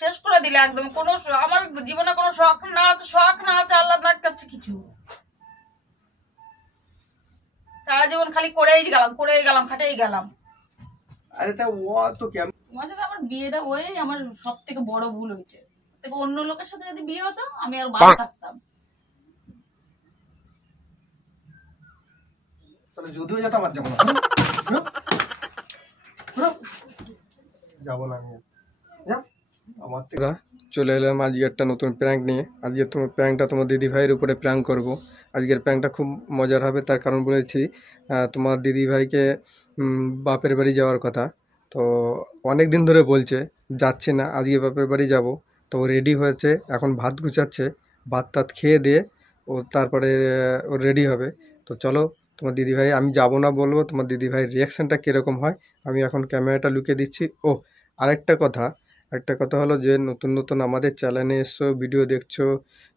শেষ করে দিলে একদম। কোনো আমার জীবনে কোনো শখ না আছে আল্লাহ না কাছে কিছু। সারা জীবন খালি করেই গেলাম খাটেই গেলাম। আরে তা ও তো কেমন, তোমার সাথে আমার বিয়েটা ওই আমার সব থেকে বড় ভুল হয়েছে। থেকে অন্য লোকের সাথে যদি বিয়ে হতো আমি আর ভালো থাকতাম। তাহলে যদিও যেত আমার যাবো না, যাবো না আমি। আমার থেকে চলে এলাম আজকে একটা নতুন প্র্যাঙ্ক নিয়ে। আজকে তোমার প্র্যাঙ্কটা তোমার দিদি ভাইয়ের উপরে প্র্যাঙ্ক করব। আজকের প্র্যাঙ্কটা খুব মজার হবে, তার কারণ বলেছি তোমার দিদি ভাইকে বাপের বাড়ি যাওয়ার কথা। তো অনেক দিন ধরে বলছে যাচ্ছে না, আজকে বাপের বাড়ি যাব। তো ও রেডি হয়েছে, এখন ভাত গুছাচ্ছে, ভাত টাত খেয়ে দিয়ে ও তারপরে ও রেডি হবে। তো চলো তোমার দিদিভাই, আমি যাব না বলবো, তোমার দিদিভাইয়ের রিয়াকশানটা কীরকম হয়। আমি এখন ক্যামেরাটা লুকিয়ে দিচ্ছি। ও আরেকটা কথা, একটা কথা হলো যে নতুন নতুন আমাদের চ্যানেলে এসছো, ভিডিও দেখছো,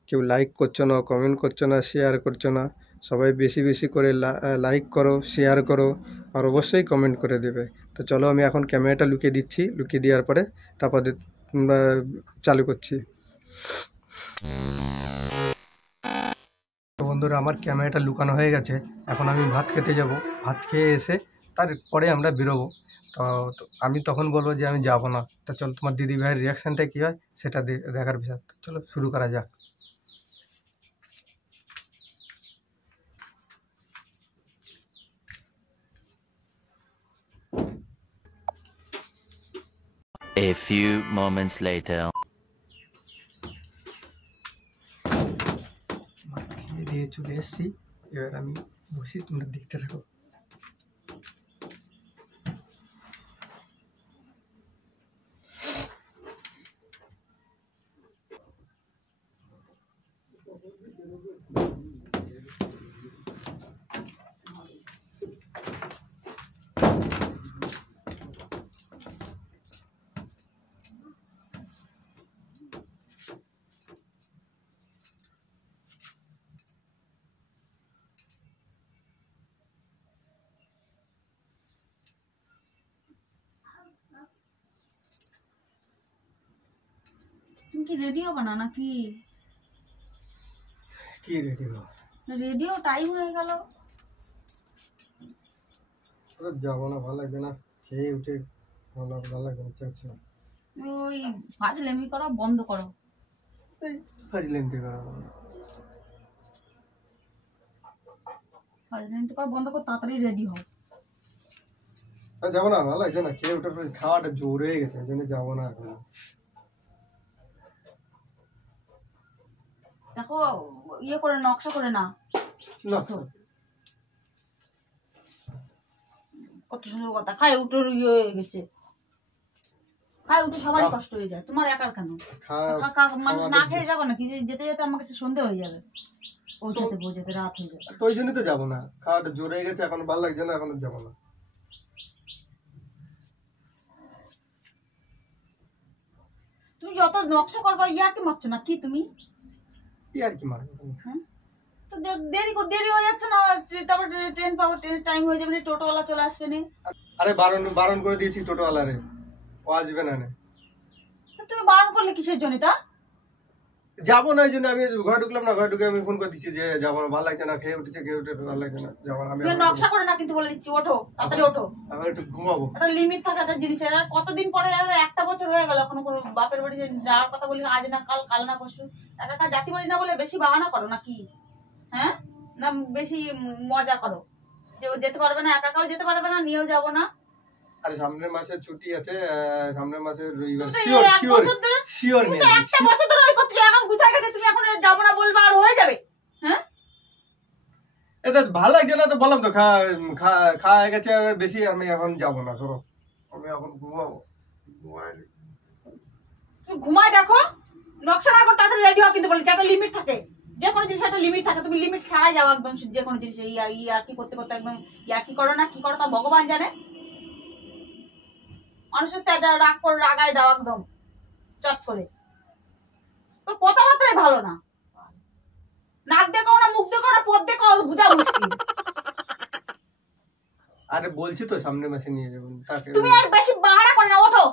কেউ লাইক করছো না, কমেন্ট করছো না, শেয়ার করছো না। সবাই বেশি বেশি করে লাইক করো, শেয়ার করো, আর অবশ্যই কমেন্ট করে দেবে। তো চলো আমি এখন ক্যামেরাটা লুকিয়ে দিচ্ছি, লুকিয়ে দেওয়ার পরে তারপর চালু করছি। তো বন্ধুরা, আমার ক্যামেরাটা লুকানো হয়ে গেছে। এখন আমি ভাত খেতে যাব, ভাত খেয়ে এসে তারপরে আমরা বেরোবো। তো আমি তখন বলবো যে আমি যাব না। তো চলো তোমার দিদি ভাইয়ের রিয়াকশানটা কী হয় সেটা দেখার বিষয়। চলো শুরু করা যাক। A few moments later. ভাত খেয়ে দিয়ে চলে এসেছি, এবার আমি বসি, তোমরা দেখতে থাকো। তুমি কি রেডি হবে না নাকি? কি রেডি হলো? রেডিও টাইম হয়ে গেল। যাবো না, ভালো লাগবে না, খেয়ে উঠে ভালো লাগবে না, ইচ্ছা হচ্ছে না। ওই ফাজলামি করা বন্ধ করো। এই ফাজলামি করা বন্ধ করো, তাড়াতাড়ি রেডি হও। যাবো না, ভালো লাগছে না, খেয়ে উঠে খাওয়াটা জোর হয়ে গেছে, ওই জন্য যাবো না এখন। দেখো ইয়ে করে নকশা করে না, কত সুন্দর কথা। খায় উঠে ইয়ে হয়ে গেছে, খায় উঠে সবারই কষ্ট হয়ে যায়, তোমার একার কেন? মানুষ না খেয়ে যাবো নাকি? যেতে যেতে আমার কাছে সন্ধে হয়ে যাবে, পৌঁছাতে রাত হয়ে যাবে। তো ওই জন্যই তো যাবো না, খাওয়াটা জোর হয়ে গেছে, এখন ভালো লাগছে না, এখন যাবো না। তুমি যত নকশা করবা ইয়ার কি মারছো না কি তুমি? আর কি মারবো? হ্যাঁ, তো দেরি হয়ে যাচ্ছে না, তারপর ট্রেন পাবো, ট্রেনের টাইম হয়ে যাবে, টোটোওয়ালা চলে আসবে না। আরে বারণ করে দিয়েছি টোটোওয়ালারে, ও আসবে না। তুমি বারণ করলে কিসের জন্য? তা যাবো না, এই জন্য আমি ঘরে ঢুকলাম না, ঘরে ঢুকে আমি ফোন করে দিচ্ছি যে যাবো না, ভালো লাগছে না, খেয়ে উঠে ভালো লাগছে না, যাবো না। আমি নকশা করে না কিন্তু বলে দিচ্ছি, ওঠো তাড়াতাড়ি ওঠো। আবার একটু ঘুমাবো। একটা লিমিট থাকে একটা জিনিসের। কতদিন পরে, একটা বছর হয়ে গেল এখনো কোনো বাপের বাড়ি যাওয়ার কথা বলি, আজ না কাল, কাল না পরশু। একটা জাতি বাড়ি না বলে বেশি বাহানা করো নাকি? হ্যাঁ, না বেশি মজা করো যে ও যেতে পারবে না, একাও যেতে পারবে না, নিয়েও যাবো না। আরে সামনের মাসে ছুটি আছে, সামনের মাসে রবিবার। একটা বছর ধরে ওই করছো, এখন গুছাই গেছে, তুমি এখন যাবো না বলবা আর হয়ে যাবে? হ্যাঁ, এটা ভালো লাগছে না, তো বললাম তো খাওয়া গেছে বেশি, আমি এখন যাবো না, সরো, আমি এখন ঘুমাবো। তুমি ঘুমায় দেখো, নকশা না করো, তাড়াতাড়ি রেডি হও। কিন্তু বলি একটা লিমিট থাকে, যে কোনো জিনিস একটা লিমিট থাকে, তুমি লিমিট ছাড়াই যাও একদম। যে কোনো জিনিস ইয়ার কি করতে করতে একদম ইয়ার কি করো না, কি করো তা ভগবান জানে। মানুষের তেজা রাগ করে রাগায় দাও একদম চট করে। তোর কথাবার্তাই ভালো না, নাক দেখো না, মুখ দেখো না, পথ দেখো, বুঝা মুশকিল। আরে বলছি তো সামনের মাসে নিয়ে যাবেন। তুমি আর বেশি বাহানা করে না, ওঠো।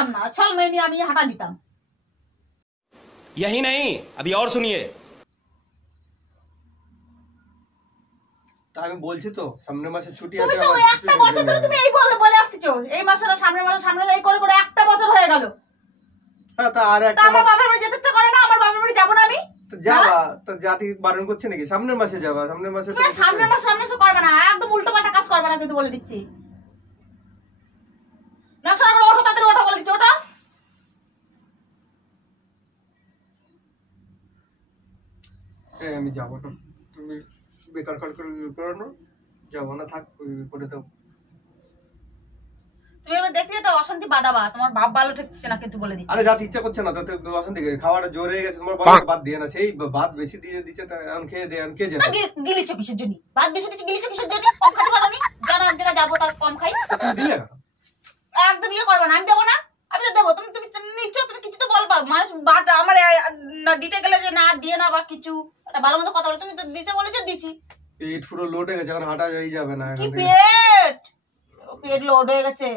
পারতাম না, ছল মেয়ে নিয়ে আমি হাঁটা দিতাম। यही नहीं, अभी और सुनिए। তা আমি বলছি তো সামনের মাসে ছুটি তুমি আছে তো আমার, একটা বছর ধরে তুমি এই বলে বলে আসতেছো, এই মাসে না সামনের মাসে, সামনের এই করে করে একটা বছর হয়ে গেল। হ্যাঁ তা আর তা একটা আমার মাস বাপের বাড়ি যেতে ইচ্ছা করে না? আমার বাপের বাড়ি যাবো না আমি? তো যাবা, তো জাতি বারণ করছে নাকি? সামনের মাসে যাবা, সামনের মাসে তো তুমি সামনের মাসে করবে না, একদম উল্টো পাল্টা কাজ করবে না কিন্তু বলে দিচ্ছি। নকশা করে ওঠো, তাড়াতাড়ি ওঠো বলে দিচ্ছি, ওঠো। আমি যাবো না, তুমি বেকার কল করো না, যাবো না, থাক ওই করে দাও। তুমি এবার দেখতে যেটা অশান্তি বাঁধাবা, তোমার বাপ ভালো ঠেকছে না কিন্তু বলে দিচ্ছি। আরে যাতে ইচ্ছা করছে না তাতে অশান্তি করে, খাওয়াটা জোর হয়ে গেছে তোমার, বলো বাদ দিয়ে না, সেই ভাত বেশি দিয়ে দিচ্ছে, তা এখন খেয়ে দে, এখন কে না যাবে? গিলিছো কিসের জন্য? ভাত বেশি দিচ্ছি, গিলিছো কিসের জন্য? কম খাতে পারো নি? জানো এক জায়গায় যাবো তার কম খাই। তুমি দিলে না? একদম ইয়ে করবে না, আমি দেবো না, আমি তো দেবো। তুমি তুমি নিচ্ছ, তুমি কিছু তো বলবা। মানুষ ভাত আমার না দিতে গেলে যে না দিয়ে না বা কিছু একটা ভালো মতো কথা বলে, তুমি তো দিতে বলেছো, দিচ্ছি। পেট পুরো লোড হয়ে গেছে, এখন হাঁটা যাবে না কি এখন থেকে। পেট? পেট লোড হয়ে গেছে,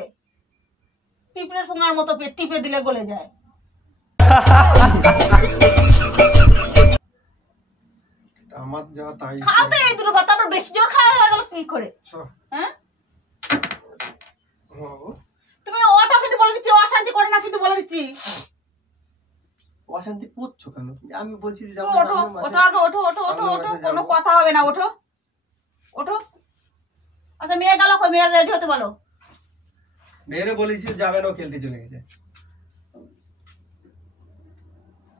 পিঁপড়ের ফোঙার মতো পেট, টিপে দিলে গলে যায়। আমার যা তাই খাও তো এই দুটো ভাত, তারপর বেশি জোর খাওয়া হয়ে গেল কি করে? হ্যাঁ তুমি ওটা কিন্তু বলে দিচ্ছি, অশান্তি করে না কিন্তু বলে দিচ্ছি। অশান্তি করছো কেন? আমি বলছি যে তুমি যাবো ওঠো, সামনের মাসে। ওঠো আগে, ওঠো ওঠো ওঠো সামনের ওঠো, মাসে কোনো যাবো। কথা হবে না, ওঠো ওঠো। আচ্ছা মেয়ে গেল কই? মেয়ের রেডি হতে বলো। মেয়েরে বলেছি যাবে না, ও খেলতে চলে গেছে।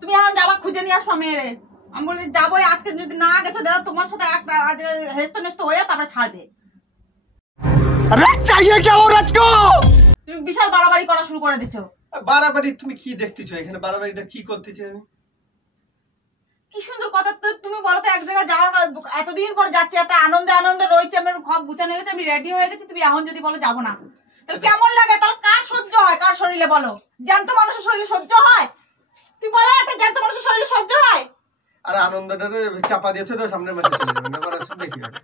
তুমি এখন যাবা খুঁজে নিয়ে আসবা মেয়েরে। আমি বলি যাবো, আজকে যদি না গেছো দেখো তোমার সাথে একটা আজ হেস্ত নেস্ত হয়ে তারপরে ছাড়বে। তুমি বিশাল বাড়াবাড়ি করা শুরু করে দিচ্ছ। বাড়াবাড়ি তুমি কি দেখতেছো এখানে? বাড়াবাড়িটা কি করতেছে আমি? কি সুন্দর কথা তো। তুমি বলো তো, এক জায়গায় যাওয়ার এতদিন পর যাচ্ছি, একটা আনন্দে আনন্দে রয়েছে, আমার সব গুছানো হয়ে গেছে, আমি রেডি হয়ে গেছি, তুমি এখন যদি বলো যাবো না, তাহলে কেমন লাগে? তাহলে কার সহ্য হয়? কার শরীরে বলো? জ্যান্ত মানুষের শরীরে সহ্য হয়? তুই বলো, একটা জ্যান্ত মানুষের শরীরে সহ্য হয়? আর আনন্দটারে চাপা দিয়েছে তো, সামনের মাসে চলে যাবে না, এবার শুনবে কি হবে?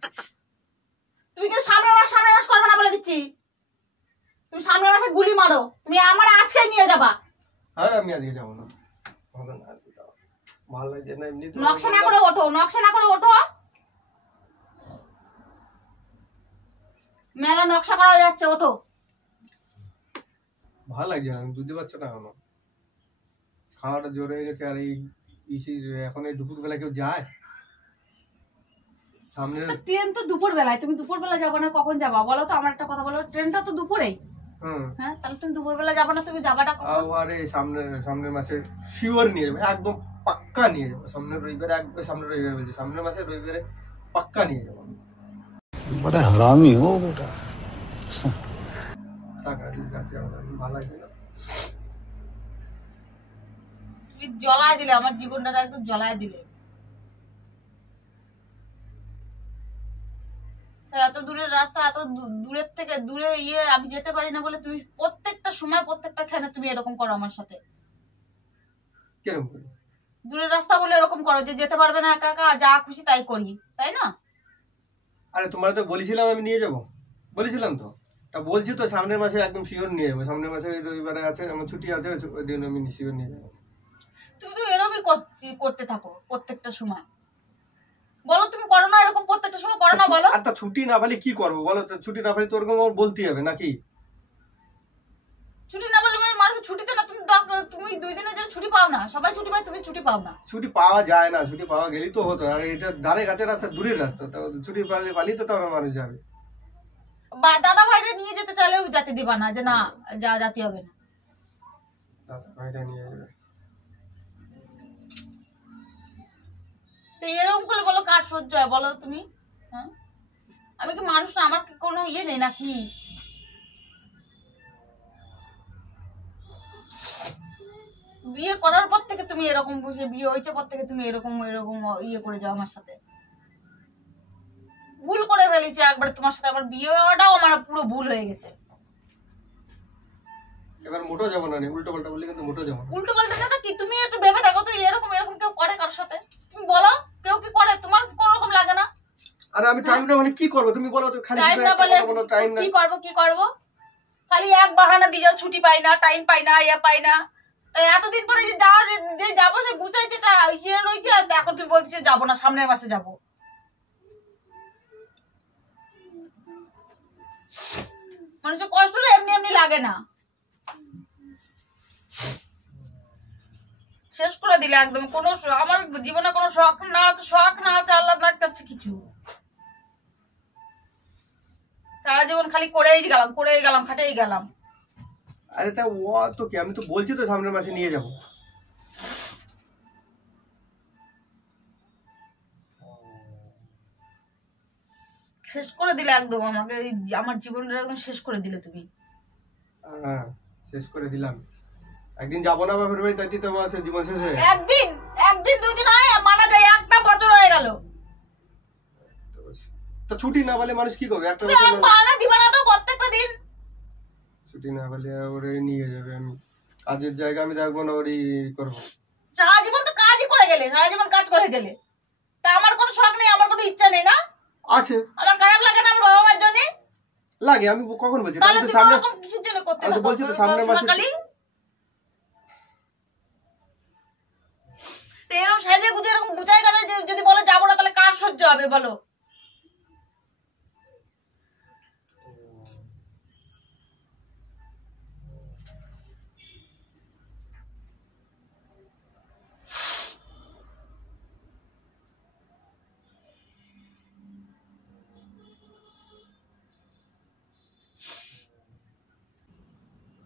তুমি কিন্তু সামনের মাস করবে না বলে দিচ্ছি। তুমি সামনের মাসে গুলি মারো, তুমি আমার আজকে নিয়ে যাবা। আর আমি আজকে যাবো না, হবে না আজকে যাওয়া। ভালো লাগছে না এমনি তো। নকশা না করে ওঠো, নকশা না করে ওঠো। মেলা নকশা করা যাচ্ছে, ওঠো। ভালো লাগছে না, আমি বুঝতে পারছো না এখনো। খাওয়াটা জোর হয়ে গেছে, আর এই এখন এই দুপুর বেলা কেউ যায় সামনে? ট্রেন তো দুপুর বেলায়, তুমি দুপুর বেলা যাবো না কখন যাবা বলো তো? আমার একটা কথা বলো, ট্রেনটা তো দুপুরেই। হ্যাঁ তাহলে তুমি দুপুর বেলা যাবো না, তুমি যাবাটা কখন? আরে সামনের মাসে শিওর নিয়ে যাবো, একদম পাক্কা নিয়ে যাবো। সামনের রবিবারে, একদম সামনের রবিবারে বলছি, সামনের মাসে রবিবারে পাক্কা নিয়ে যাবো। बड़ा हरामी हो बेटा। টাকা দিয়ে যাচ্ছে আমার, ভালো লাগছে না। তুমি জ্বলায় দিলে আমার জীবনটা, একদম জ্বলায় দিলে। এত দূরের রাস্তা, এত দূরের থেকে দূরে আমি যেতে পারি না বলে তুমি প্রত্যেকটা সময় প্রত্যেকটা ক্ষণে তুমি এরকম করো আমার সাথে। কিরকম করি? দূরের রাস্তা বলে এরকম করো যে যেতে পারবে না, একা একা যা খুশি তাই করি, তাই না? আরে তোমরা তো বলেছিলাম আমি নিয়ে যাবো, বলেছিলাম তো। তা বলছি তো সামনের মাসে একদম শিওর নিয়ে যাবো। সামনের মাসে রবিবারে আছে, আমার ছুটি আছে, ওই দিন আমি শিওর নিয়ে যাবো। তুমি তো এরকমই করতে থাকো প্রত্যেকটা সময়। বলো তুমি করো না এরকম প্রত্যেকটা সময়, করো না বলো? আর তা ছুটি না পেলে কি করবো বলো তো? ছুটি না পেলে তোর আমার বলতেই হবে নাকি? ছুটি না বললে মানুষের ছুটিতে না, তুমি 2 দিনের জন্য ছুটি পাও না, সবাই ছুটি পায়, তুমি ছুটি পাও না। ছুটি পাওয়া যায় না, ছুটি পাওয়া গেলেই তো হতো। আর এটা ধারে কাছে রাস্তা, দূরের রাস্তা, তো ছুটি পালি তো তার মানুষ যাবে। দাদা ভাইরা নিয়ে যেতে চাইলেও যেতে দিবা না, যে না যা জাতি হবে না। ভাইটা নিয়ে যাবে। তো এরকম করে বলো কার সহ্য হয় বলো তুমি? হ্যাঁ আমি কি মানুষ না? আমার কি কোনো ইয়ে নেই নাকি? বিয়ে করার পর থেকে তুমি এরকম বসে, বিয়ে হয়েছে পর থেকে তুমি এরকম ইয়ে করে যাও আমার সাথে। ভুল করে ফেলেছি একবার তোমার সাথে, আবার বিয়ে হওয়াটাও আমার পুরো ভুল হয়ে গেছে। এবার মোটো যাবো না, উল্টো পাল্টা বললে কিন্তু মোটো যাবো না। উল্টো পাল্টা কথা কি? তুমি একটু ভেবে দেখো তো, এরকম কেউ করে কার সাথে? তুমি বলো কেউ কি করে? তোমার কোন রকম লাগে না? আরে আমি টাইম না মানে কি করবো তুমি বলো তো? খালি টাইম না বলে বলো টাইম না। কি করবো? খালি এক বাহানা দিয়ে যাও, ছুটি পাই না, টাইম পাই না, ইয়া পাই না। তাই এতদিন পরে যে যাওয়ার যে যাবো সে গুছাই যেটা ইয়ে রয়েছে, আর এখন তুই বলছিস যে যাবো না, সামনের মাসে যাবো। মানুষের কষ্টটা এমনি এমনি লাগে না। শেষ করে দিলে একদম। কোনো আমার জীবনে কোনো শখ না আছে আল্লাহ না কাছে কিছু। সারা জীবন খালি করেই গেলাম খাটেই গেলাম। আরে তা ও তো কি, আমি তো বলছি তো সামনের মাসে নিয়ে যাব। শেষ করে দিলে একদম আমাকে, আমার জীবনটা একদম শেষ করে দিলে তুমি। হ্যাঁ শেষ করে দিলাম। একদিন যাবো না বাপের বাড়ি, তাই তো মাসে জীবন শেষ হয়ে একদিন 2 দিন হয় মানা যায়, একটা বছর হয়ে গেল। তো ছুটি না পেলে মানুষ কি করবে? একটা তুমি আর বাহানা দিবা না তো প্রত্যেকটা দিন। ছুটি না পেলে ওরে নিয়ে যাবে, আমি কাজের জায়গা আমি দেখবো না, ওরই করবো। সারা জীবন তো কাজই করে গেলে, সারা জীবন কাজ করে গেলে। তা আমার কোনো শখ নেই, আমার কোনো ইচ্ছা নেই না? আছে। আমার খারাপ লাগে না আমার বাবা মার জন্য? লাগে। আমি কখন বলছি? তাহলে তুমি সামনে ওরকম কিসের জন্য করতে আমি তো বলছি তো সামনের মাসে। এরকম সাইজে গুজে এরকম গুছাই কথা যদি বলে যাবো না, তাহলে কার সহ্য হবে বলো?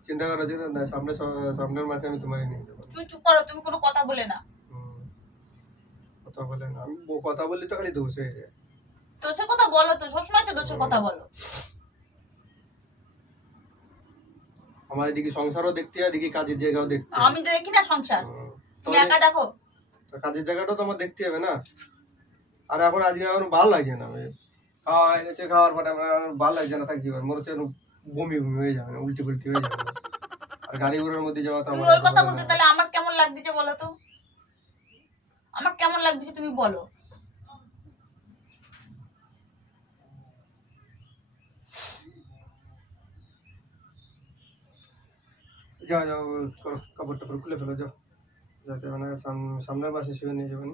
চিন্তা করা যেত না, সামনের মাসে আমি তোমাকে নিয়ে যাবো। তুমি চুপ করো, তুমি কোনো কথা বলে না। কথা বলে না, আমি কথা বললি তো খালি দোষ হয়ে যায়। দোষের কথা বলো তো, সবসময় তো দোষের কথা বলো। আমার এদিকে সংসারও দেখতে হয়, এদিকে কাজের জায়গাও দেখতে হয়। আমি দেখি না সংসার, তুমি একা দেখো। কাজের জায়গাটাও তো আমার দেখতে হবে না। আর এখন আজকে আমার ভালো লাগছে না, খাওয়া হয়ে গেছে, খাওয়ার পরে আমার ভালো লাগছে না, থাকতে পারে মনে হচ্ছে বমি হয়ে যাবে, উল্টি পুল্টি হয়ে যাবে। আর গাড়ি ঘোড়ার মধ্যে যাওয়া তো তুমি আমার ওই কথা বলতে, তাহলে আমার কেমন লাগছে বলো তো? আমার কেমন লাগছে তুমি বলো। যাও যাও, কাপড় টাপড় খুলে ফেলো, যাও। যাতে মানে সামনের মাসে শুয়ে নিয়ে যাবেন।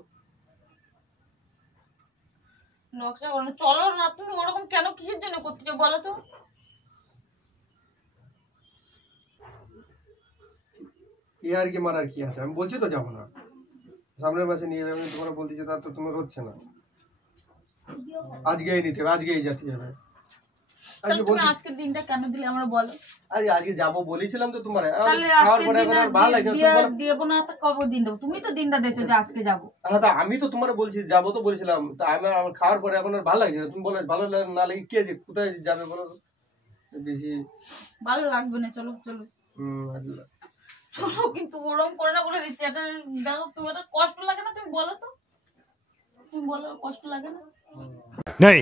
নকশা করো, চলো না। তুমি ওরকম কেন কিসের জন্য করতেছো বলো তো? কি আর কি মারার কি আছে? আমি বলছি তো যাবো না, সামনের মাসে নিয়ে যাবেন। তোমরা বলতেছে তার তো তোমার হচ্ছে না। আজকেই নিতে হবে, আজকেই যেতে হবে। তুমি আজকের দিনটা কেন দিলে আমরা বলো? আজকে যাবো বলেছিলাম তো তোমার। তাহলে দেবো না তো কবে দিন দেবো? তুমি তো দিনটা দেখছো যে আজকে যাবো। হ্যাঁ, তা আমি তো তোমার বলছি যাবো তো বলেছিলাম। তা আমার খাওয়ার পরে এখন আর ভালো লাগছে না। তুমি বলো ভালো না লাগে কে যে কোথায় যাবে বলো বেশি? ভালো লাগবে না, চলো চলো চলো। কিন্তু ওরকম করে না, বলে দিচ্ছি। এটা দেখো, তুমি এটা কষ্ট লাগে না? তুমি বলো তো, তুমি বলো কষ্ট লাগে না? नहीं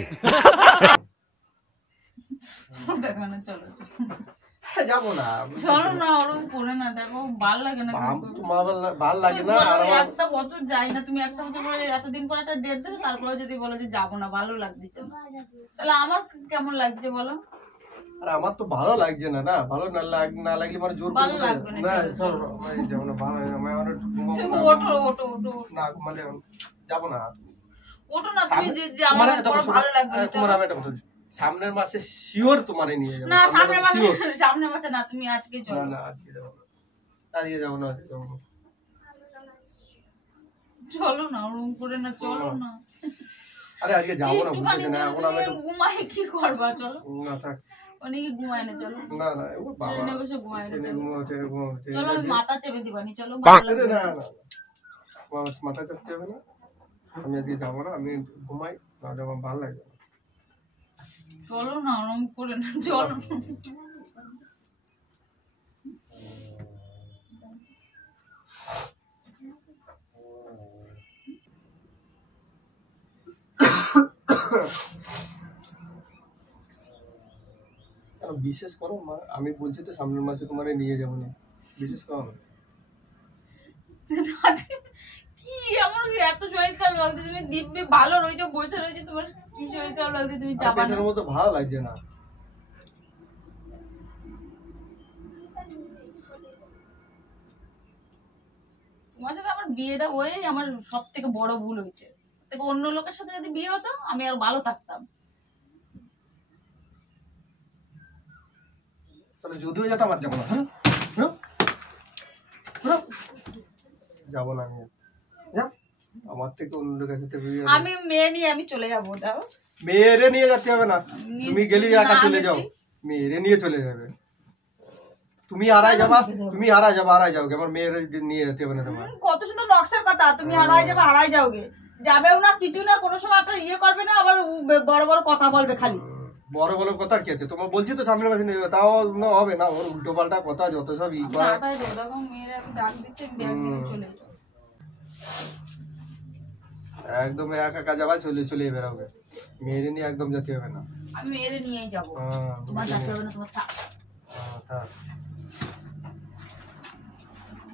দেখো না, চলো যাবো না, চলো না। ওরকম করে না, দেখো ভালো লাগে না। তোমার ভালো লাগে না। আর একটা বছর যাই না, তুমি একটা বছর পরে এতদিন পর একটা ডেট দিলে, তারপরে যদি বলো যে যাবো না, ভালো লাগছে না, তাহলে আমার কেমন লাগছে বলো? আর আমার তো ভালো লাগছে না। ভালো না লাগলে মানে জোর ভালো লাগবে না, যাবো না। ভালো ওঠো ওঠো ওঠো না, মানে যাবো না। ওঠো না তুমি, যে আমার ভালো লাগবে না। তোমার আমি একটা কথা, সামনের মাসে শিওর তোমারে নিয়ে যাবো। না, সামনের মাসে না, তুমি আজকে চলো। না আজকে যাবো না, আজকে যাবো না, আজকে যাবো না। চলো না, ওরকম করে না, চলো না। আরে আজকে যাবো না, বুঝতে না। এখন আমি ঘুমাই কি করবা? চলো না, থাক। অনেকে ঘুমায় না, চলো না ও বাবা ট্রেনে বসে ঘুমায় না, চলো ঘুমাতে চলো। আমি মাথা চেপে দিবানি, চলো। ভালো লাগবে না মাথা চাপতে হবে না। আমি আজকে যাবো না, আমি ঘুমাই, নাহলে আমার ভালো লাগে না। চলো না, ওরকম করে না, চলো। বিশেষ করো মা, আমি বলছি তো সামনের মাসে তোমার নিয়ে যাবো না, বিশেষ করো না। কি আমার এত শরীর খারাপ লাগছে? তুমি দিব্যি ভালো রয়েছো, বসে রয়েছো, তোমার কি শরীর খারাপ লাগছে? তুমি যাবা না? পেটের মতো ভালো লাগছে না। বিয়েটা ওই আমার সব থেকে বড় ভুল হয়েছে। থেকে অন্য লোকের সাথে যদি বিয়ে হতো আমি আর ভালো থাকতাম। তাহলে যদিও যেতাম আর যাবো না। হ্যাঁ হ্যাঁ? হ্যাঁ? যাবো না আমি। যা, আমার থেকে অন্য লোকের সাথে বিয়ে হবে। আমি মেয়ে নিয়ে আমি চলে যাবো। দাও মেয়েরে নিয়ে যেতে হবে না, নিয়ে- তুমি গেলি একা না চলে যাও। যেতে। মেয়েরে নিয়ে চলে যাবে। তুমি হারায় যাবা, তুমি হারায় যাওগে, আমার মেয়েরে নিয়ে যেতে হবে না তোমার। কত সুন্দর নকশার কথা, তুমি হারাই যাওগে, যাবেও না কিছু না, কোনো সময় একটা ইয়ে করবে না, আবার বড় বড় কথা বলবে খালি। বড় বড় কথা কি আছে, তোমার বলছি তো সামনে মাসে নেবে, তাও না হবে না, ওর উল্টো পাল্টা কথা যত সব ই করে। হারাই যাবো, দেখো মেয়েরা এখন ডাক দিচ্ছে, আমি ব্যাগ দিয়ে চলে যাবো। একদম একা একা যাবা, চলে বেরোবে। মেয়েরে নিয়ে একদম যেতে হবে না। আমি মেয়েরে নিয়েই যাবো। হ্যাঁ, তোমার যাতে হবে না, তোমার থাক। থাক।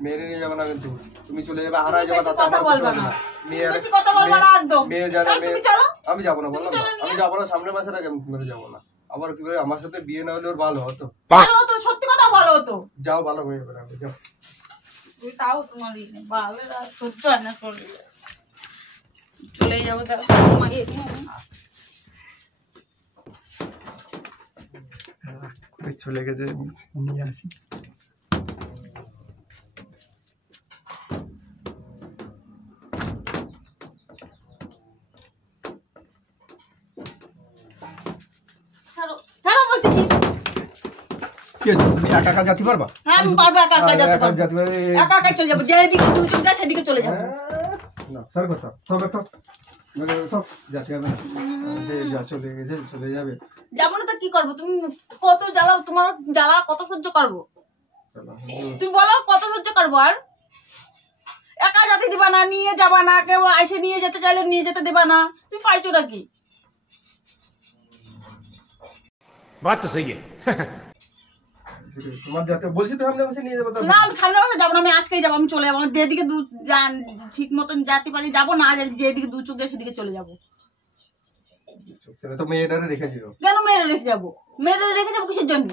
মেয়েরে নিয়ে যাবে না কিন্তু, তুমি চলে যাবে, হারায় যাবে, বেশি তাতে কথা আমার কিছু বলবা হবে না। না। মেয়ের বেশি কথা বলবা না একদম। মেয়ে জানে, তাহলে তুমি চলো। আমি যাবো না, বললাম না, চলো নিয়ে। আমি যাবো না, সামনের মাসের আগে আমি মেরে যাবো না। আবার কি বলে, আমার সাথে বিয়ে না হলে ওর ভালো হতো। ভালো হতো, সত্যি কথা ভালো হতো। যাও, ভালো হয়ে যাবে না, যাও। তুমি তাও তোমার ভালো সহ্য হয় না শরীরে। চলে যাবো, দেখো তোমাকে চলে গেছে, নিয়ে আসি। ছাড়ো, ছাড়ো বলতেছি। কি আছে, তুমি একা একা যেতে পারবা? হ্যাঁ আমি পারবো, একা একা যেতে একা পারবো। যেতে পারবে। একা একা চলে যাবো, যেদিকে দুই চোখ যায় সেদিকে চলে যাবো। না, স্যার কথা তবে তো যেতে হবে না। সে যা চলে গেছে, চলে যাবে। যাবো না তো কি করবো? তুমি কত জ্বালাও, তোমার জ্বালা কত সহ্য করবো? চলো। তুমি বলো কত সহ্য করবো আর? একা যেতে দিবা না, নিয়ে যাবা না, কেউ এসে নিয়ে যেতে চাইলে নিয়ে যেতে দিবা না। তুমি পাইছো নাকি? बात तो सही है। তোমার যাতে বলছি তো, সামনে মাসে নিয়ে যাবো তো। না আমি সামনে মাসে যাবো না, আমি আজকেই যাবো, আমি চলে যাবো। আমার যেদিকে দু ঠিক মতন যেতে পারি যাবো, না যেদিকে দু চোখ যায় সেদিকে চলে যাবো। ছেলে তো মেয়েটারে রেখে দিও। কেন মেয়েরা রেখে যাবো? মেয়েরা রেখে যাবো কিসের জন্য?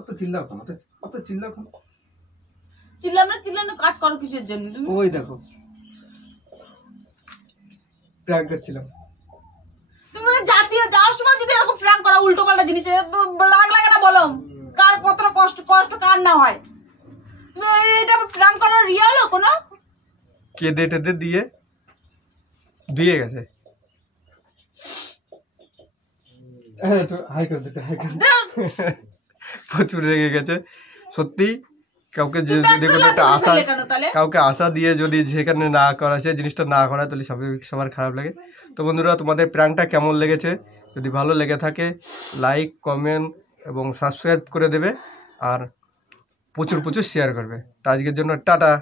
অত চিল্লাও কেন, অত চিল্লাও কেন? চিল্লানো কাজ করো কিসের জন্য তুমি? ওই দেখো, প্র্যাঙ্ক করছিলাম। তুমি মানে জাতীয় যাওয়ার সময় যদি এরকম প্ল্যান করা উল্টো পাল্টা জিনিস, রাগ লাগে না বলো? কার কতটা কষ্ট কার না হয়? তুমি এটা প্ল্যান করার রিয়া হলো কোনো? কেঁদে টেদে দিয়ে গেছে। প্রচুর রেগে গেছে সত্যি। কাউকে যে দেখুন একটা আশা, কাউকে আশা দিয়ে যদি সেখানে না করা, সে জিনিসটা না করা, তাহলে সবার খারাপ লাগে। তো বন্ধুরা, তোমাদের প্র্যাঙ্কটা কেমন লেগেছে? যদি ভালো লেগে থাকে লাইক, কমেন্ট এবং সাবস্ক্রাইব করে দেবে, আর প্রচুর শেয়ার করবে। তো আজকের জন্য টাটা।